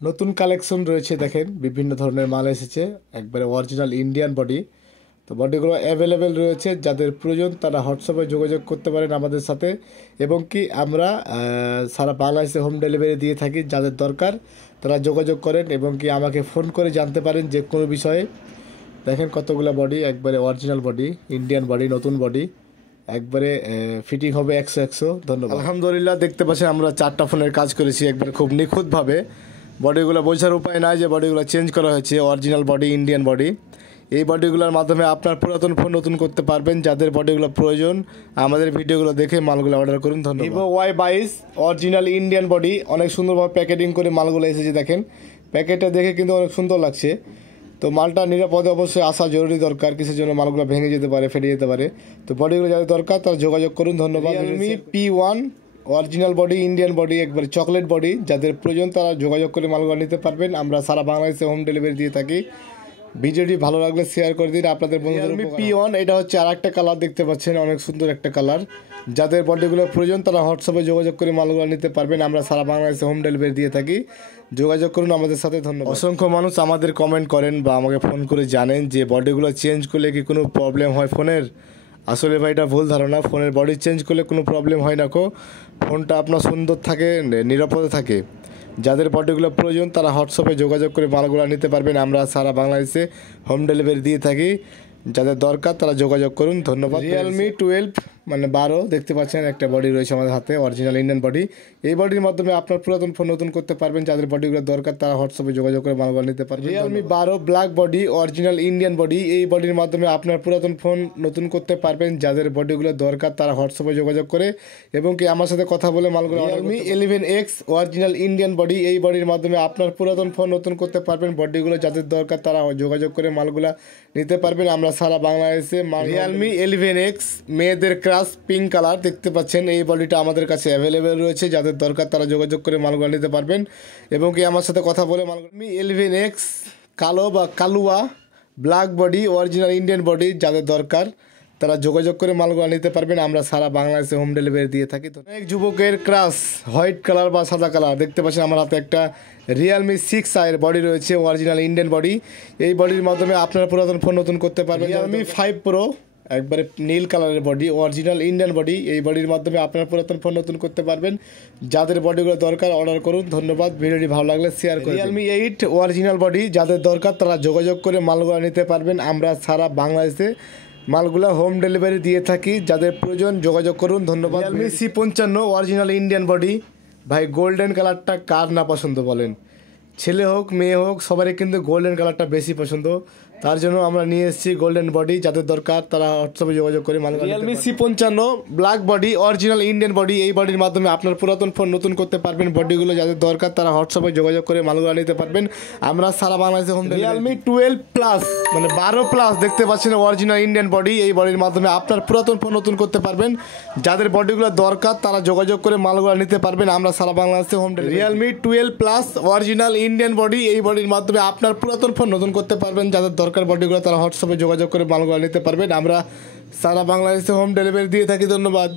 নতুন কালেকশন রয়েছে, দেখেন বিভিন্ন ধরনের মাল এসেছে, একবারে অরিজিনাল ইন্ডিয়ান বডি। তো বডিগুলো অ্যাভেলেবেল রয়েছে, যাদের প্রয়োজন তারা হোয়াটসঅ্যাপে যোগাযোগ করতে পারেন আমাদের সাথে। এবং কি আমরা সারা বাংলাদেশে হোম ডেলিভারি দিয়ে থাকি, যাদের দরকার তারা যোগাযোগ করেন এবং কি আমাকে ফোন করে জানতে পারেন যে কোনো বিষয়ে। দেখেন কতগুলো বডি, একবারে অরিজিনাল বডি, ইন্ডিয়ান বডি, নতুন বডি, একবারে ফিটিং হবে 100 ধন্যবাদ। আলহামদুলিল্লাহ, দেখতে পাচ্ছেন আমরা 4টা ফোনের কাজ করেছি একবারে খুব নিখুঁতভাবে। বডিগুলো বোঝার উপায় নাই যে বডিগুলো চেঞ্জ করা হয়েছে, অরিজিনাল বডি, ইন্ডিয়ান বডি। এই বডিগুলোর মাধ্যমে আপনার পুরাতন ফোন নতুন করতে পারবেন। যাদের বডিগুলো প্রয়োজন আমাদের ভিডিওগুলো দেখে মালগুলো অর্ডার করুন, ধন্যবাদ। Vivo Y22 original Indian body, অনেক সুন্দরভাবে প্যাকেটিং করে মালগুলো এসেছে। দেখেন প্যাকেটটা দেখে কিন্তু অনেক সুন্দর লাগছে। তো মালটা নিরাপদে অবশ্যই আসা জরুরি দরকার, কিসের জন্য মালগুলো ভেঙে যেতে পারে, ফেটে যেতে পারে। তো বডিগুলো যাদের দরকার তারা যোগাযোগ করুন, ধন্যবাদ। Realme P1 original body, Indian body, একবারে চকলেট বডি, যাদের প্রয়োজন তারা যোগাযোগ করে মালগুলো নিতে পারবেন। আমরা সারা বাংলাদেশে হোম ডেলিভারি দিয়ে থাকি। ভিডিওটি ভালো লাগলে শেয়ার করে দিন আপনাদের বন্ধুদের। রিয়েলমি P1 এটা হচ্ছে আর একটা কালার, দেখতে পাচ্ছেন অনেক সুন্দর একটা কালার। যাদের বডিগুলো প্রয়োজন তারা হোয়াটসঅ্যাপে যোগাযোগ করে মালগুলো নিতে পারবেন। আমরা সারা বাংলাদেশে হোম ডেলিভারি দিয়ে থাকি, যোগাযোগ করুন আমাদের সাথে, ধন্যবাদ। অসংখ্য মানুষ আমাদের কমেন্ট করেন বা আমাকে ফোন করে জানেন যে বডিগুলো চেঞ্জ করলে কি কোনো প্রবলেম হয় ফোনের। আসলে ভাই এটা ভুল ধারণা, ফোনের বডি চেঞ্জ করলে কোনো প্রবলেম হয় না কো। ফোনটা আপনার সুন্দর থাকে, নিরাপদে থাকে। যাদের বডিগুলো প্রয়োজন তারা হোয়াটসঅ্যাপে যোগাযোগ করে মালগুলো নিতে পারবেন। আমরা সারা বাংলাদেশে হোম ডেলিভারি দিয়ে থাকি, যাদের দরকার তারা যোগাযোগ করুন, ধন্যবাদ। রিয়েলমি 12 মানে 12 দেখতে পাচ্ছেন একটা বডি রয়েছে আমাদের হাতে, অরিজিনাল ইন্ডিয়ান বডি। এই বডির মাধ্যমে আপনার পুরাতন ফোন নতুন করতে পারবেন। যাদের বডিগুলো দরকার তারা হোয়াটসঅ্যাপে যোগাযোগ করে মালগুলো নিতে পারবেন। Realme 12 black body, original Indian body, এই বডির মাধ্যমে আপনার পুরাতন ফোন নতুন করতে পারবেন। যাদের বডিগুলো দরকার তারা হোয়াটসঅ্যাপে যোগাযোগ করে এবং কি আমার সাথে কথা বলে মালগুলো। Realme 11X original Indian body, এই বডির মাধ্যমে আপনার পুরাতন ফোন নতুন করতে পারবেন। বডিগুলো যাদের দরকার তারা যোগাযোগ করে মালগুলা নিতে পারবেন। আমরা সারা বাংলাদেশে রিয়েলমি 11X মেয়েদের ক্রাশ পিঙ্ক কালার, দেখতে পাচ্ছেন এই বডিটা আমাদের কাছে অ্যাভেলেবেল রয়েছে। যাদের দরকার তারা যোগাযোগ করে মালগুলো নিতে পারবেন এবং কি আমার সাথে কথা বলে মালগুলো। 11X কালো বা কালুয়া black body, original Indian body, যাদের দরকার তারা যোগাযোগ করে মালগুলো নিতে পারবেন। আমরা সারা বাংলাদেশে হোম ডেলিভারি দিয়ে থাকি। তো অনেক যুবকের ক্রাশ হোয়াইট কালার বা সাদা কালার, দেখতে পাচ্ছেন আমার হাতে একটা রিয়েলমি 6i এর বডি রয়েছে, অরিজিনাল ইন্ডিয়ান বডি। এই বডির মাধ্যমে আপনার পুরাতন ফোন নতুন করতে পারবেন। রিয়েলমি 5 Pro একবারে নীল কালারের বডি, অরিজিনাল ইন্ডিয়ান বডি, এই বডির মাধ্যমে আপনার পুরাতন ফোন নতুন করতে পারবেন। যাদের বডিগুলো দরকার অর্ডার করুন, ধন্যবাদ। ভিডিওটি ভালো লাগলে শেয়ার করুন। রিয়েলমি 8 অরিজিনাল বডি, যাদের দরকার তারা যোগাযোগ করে মালগুলো নিতে পারবেন। আমরা সারা বাংলাদেশে মালগুলো হোম ডেলিভারি দিয়ে থাকি, যাদের প্রয়োজন যোগাযোগ করুন, ধন্যবাদ। Realme C55 original Indian body, ভাই গোল্ডেন কালারটা কার না পছন্দ বলেন, ছেলে হোক মেয়ে হোক সবারই কিন্তু গোল্ডেন কালারটা বেশি পছন্দ। তার জন্য আমরা নিয়ে এসেছি গোল্ডেন বডি, যাদের দরকার তারা হোয়াটসঅ্যাপে যোগাযোগ করে মালগুলো। Realme C55 black body, original Indian body, এই বডির মাধ্যমে আপনার পুরাতন ফোন নতুন করতে পারবেন। বডিগুলো যাদের দরকার তারা হোয়াটসঅ্যাপে যোগাযোগ করে মালগুলো নিতে পারবেন। আমরা সারা বাংলাদেশে হোম ডেলিভারি। রিয়েলমি 12+ মানে 12+, দেখতে পাচ্ছেন অরিজিনাল ইন্ডিয়ান বডি, এই বডির মাধ্যমে আপনার পুরাতন ফোন নতুন করতে পারবেন। যাদের বডিগুলো দরকার তারা যোগাযোগ করে মালগুলো নিতে পারবেন। আমরা সারা বাংলাদেশে home delivery. Realme 12+ original Indian body, এই বডির মাধ্যমে আপনার পুরাতন ফোন নতুন করতে পারবেন। যাদের দরকার বডিগুলো তারা হোয়াটসঅ্যাপে যোগাযোগ করে মালগুলো নিতে পারবেন। আমরা সারা বাংলাদেশে হোম ডেলিভারি দিয়ে থাকি, ধন্যবাদ।